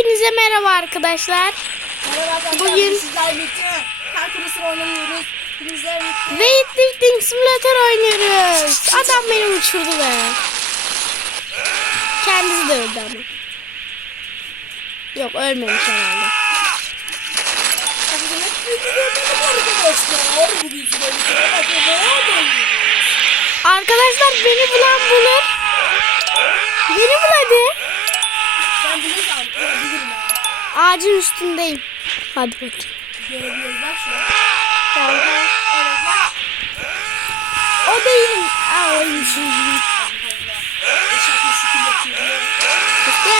Hepinize merhaba arkadaşlar. Merhaba arkadaşlar. Bugün- sizlerle birlikte oynamıyoruz. Bizlerle birlikte Weightlifting Simulator oynuyoruz. Adam beni uçurdu be. Kendisi de öldü ama. Yok ölmemiş herhalde. Arkadaşlar. Oynuyoruz. Beni bulan bulur. Beni bul hadi. Ben bilirsem görebilirim abi. Ağacın üstündeyim. Hadi bakayım. Görebiliyoruz bak şu an. Tamam. Evet bak. O değilim. Aa yapıyor. İşte.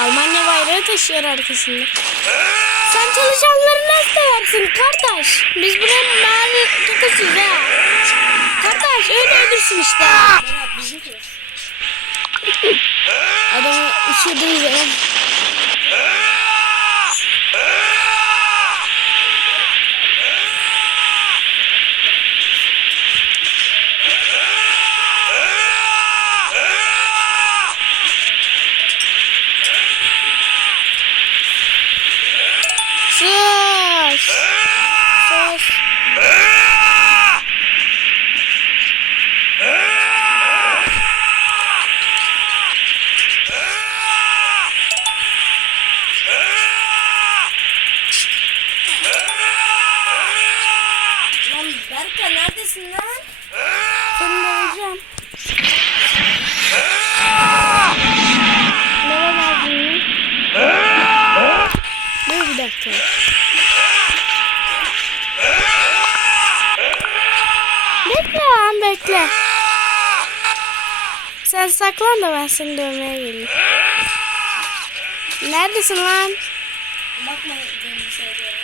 Almanya bayrağı taşıyor arkasında. Sen çalışanları nasıl seversin kardeş? Biz buranın mavi tutusuyuz ha. Kardeş öyle ölürsün işte. Xe đi. Neredesin lan? Ne var aldın? Dur bir dakika. Bekle lan bekle. Sen saklan da ben seni dövmeye geleyim. Neredesin lan? Bakma benim bir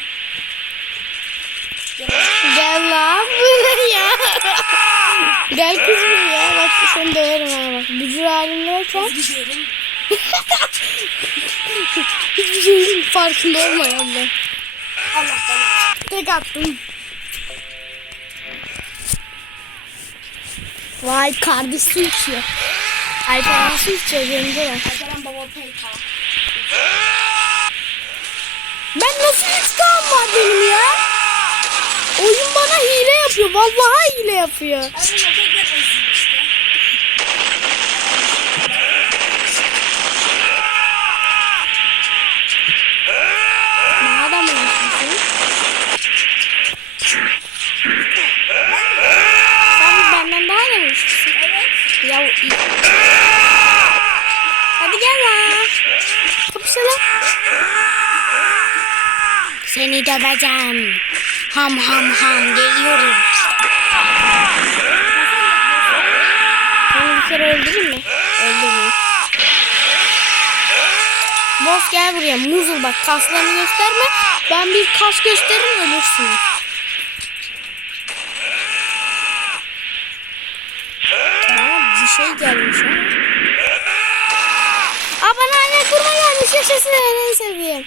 buraya. Gel kızım ya. Bak seni döverim ha bak. Bücür halimdeyken hiçbir şeyin farkında olmayan ben. Allah bana. Tek attım. Vay kardeş su içiyor. Alperen su içiyor görünce de. Arkadan baba PK. Ben nasıl var benim ya? Oyun bana hile yapıyor. Vallahi hile yapıyor. Seni döveceğim. Ham ham ham geliyorum. Seni bir kere öldüreyim mi? Öldürmeyeyim. Boss gel buraya. Muzul bak kaslarını gösterme. Ben bir kas gösteririm ölürsün. Aa, bir şey gelmiş ha. Aa bana anne kurma gelmiş yaşasın en sevdiğim.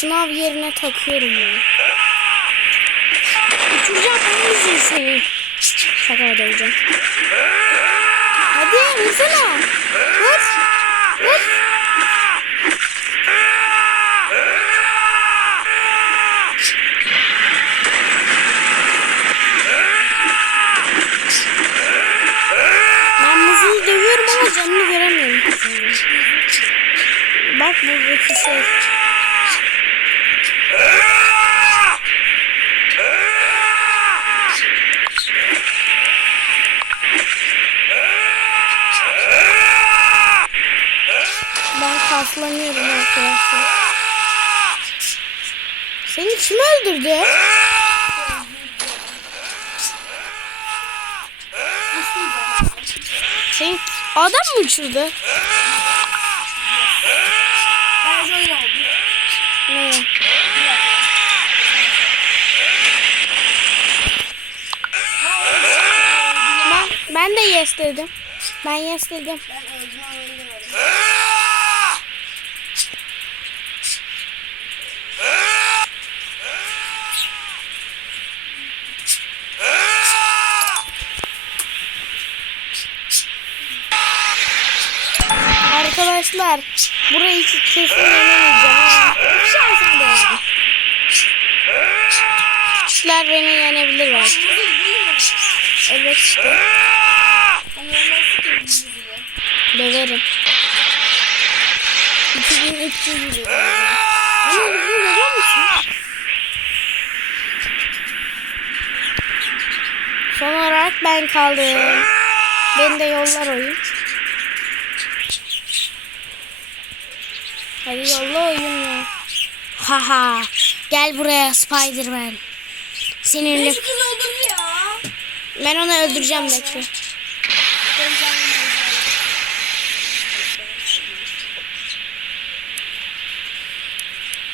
Şınav yerine takıyorum bunu. Uçuracağım ben yüzünü seni. Şaka edeceğim. Hadi vursana. Vur. Vur. Ben muzuyu dövüyorum ama canını göremiyorum. Bak buradaki şey. Ben kaslanıyorum arkadaşlar. Seni kim öldürdü? Seni adam mı uçurdu? Ben şöyle oldum. Ne? Ben, de yes dedim. Ben yes dedim. Ben öldüm ama öldüremedim. Arkadaşlar burayı hiç kesin yenemeyeceğim şansım da. Küçükler beni yenebilir belki. Evet işte. Hani yemez ki muzuyu. Döverim. 2300 vuruyor. Ama bunu görüyor musun? Son olarak ben kaldım. Beni de yollar oyun. Hadi yolla oyun ya. Haha. Gel buraya Spiderman. Ya. ben onu öldüreceğim bekle. Ben canım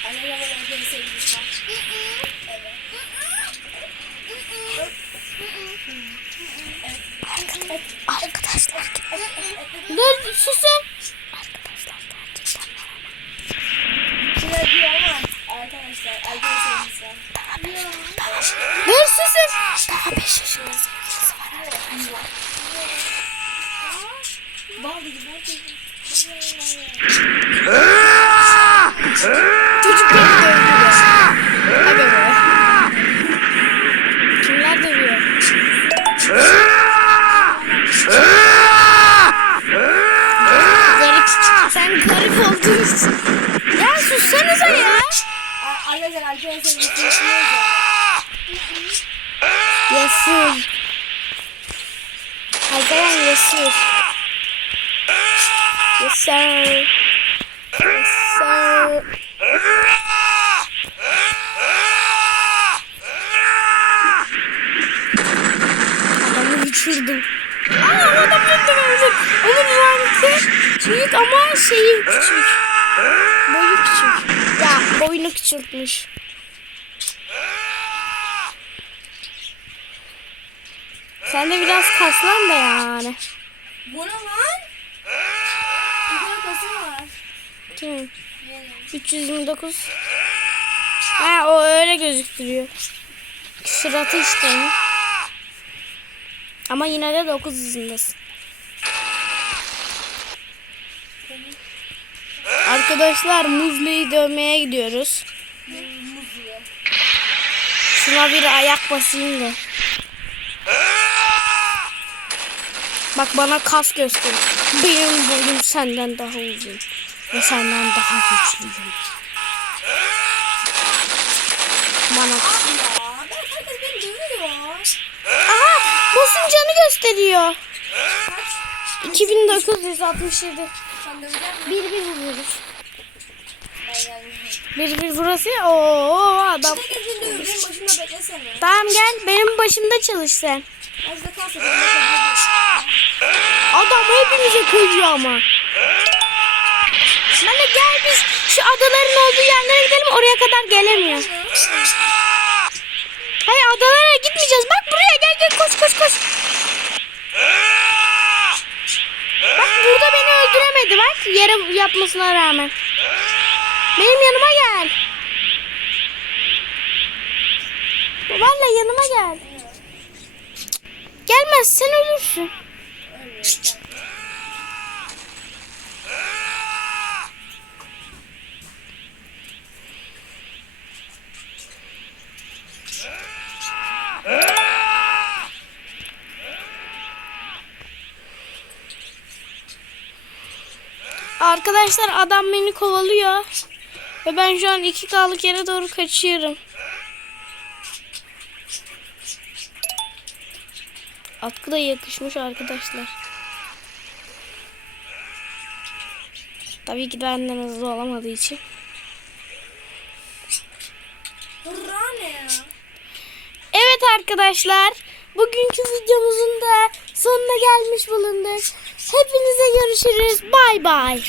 Anneyle bana bir sevgisi var. Arkadaşlar. Dur susun. Arkadaşlar gerçekten diyor ama arkadaşlar erkek sevgisi var. Dur susun. Daha 5 yaşında sevgilisi var arkadaşlar. Bal dedi bal dedi. Çocuk beni dövüyor. Hadi Ya sussanıza ya. Arkadaşlar ya. Yasir. Hazaran Yasir. Yes sir. Yes sir. Adamı uçurdum. Aa adam benden öldü. Onun rankı büyük ama şeyi küçük. Boyunu küçültmüş. Sen de biraz kaslan da yani. Bu ne lan? Bir kası var. Kim? Yani. 329. Ha o öyle gözüktürüyor. Sıratı işte. Ama yine de 9 hızındasın. Arkadaşlar Muzlu'yu dövmeye gidiyoruz. Şuna bir ayak basayım da. Bak bana kas göster. Benim boyum senden daha uzun. Ve senden daha güçlüyüm. Bana. Aha! Boss'un canı gösteriyor. 2967. Sen dövecek misin? Bir bir vuruyoruz. Bir bir burası. Oo adam. Beni dövüyor. Benim başımda beklesene. Tamam gel benim başımda çalış sen. Az da kalsa benim başımda Adam hepimize koyuyor ama. De gel biz şu adaların olduğu yerlere gidelim oraya kadar gelemiyor. Hayır adalara gitmeyeceğiz. Bak buraya gel gel koş koş koş. Bak burada beni öldüremedi bak yere yapmasına rağmen. Benim yanıma gel. Vallahi yanıma gel. Gelmezsen ölürsün. Arkadaşlar adam beni kovalıyor. Ve ben şu an iki kalık yere doğru kaçıyorum. Atkı da yakışmış arkadaşlar. Tabii ki benden hızlı olamadığı için. Hurra ne ya? Evet arkadaşlar. Bugünkü videomuzun da sonuna gelmiş bulunduk. Hepinize görüşürüz. Bay bay.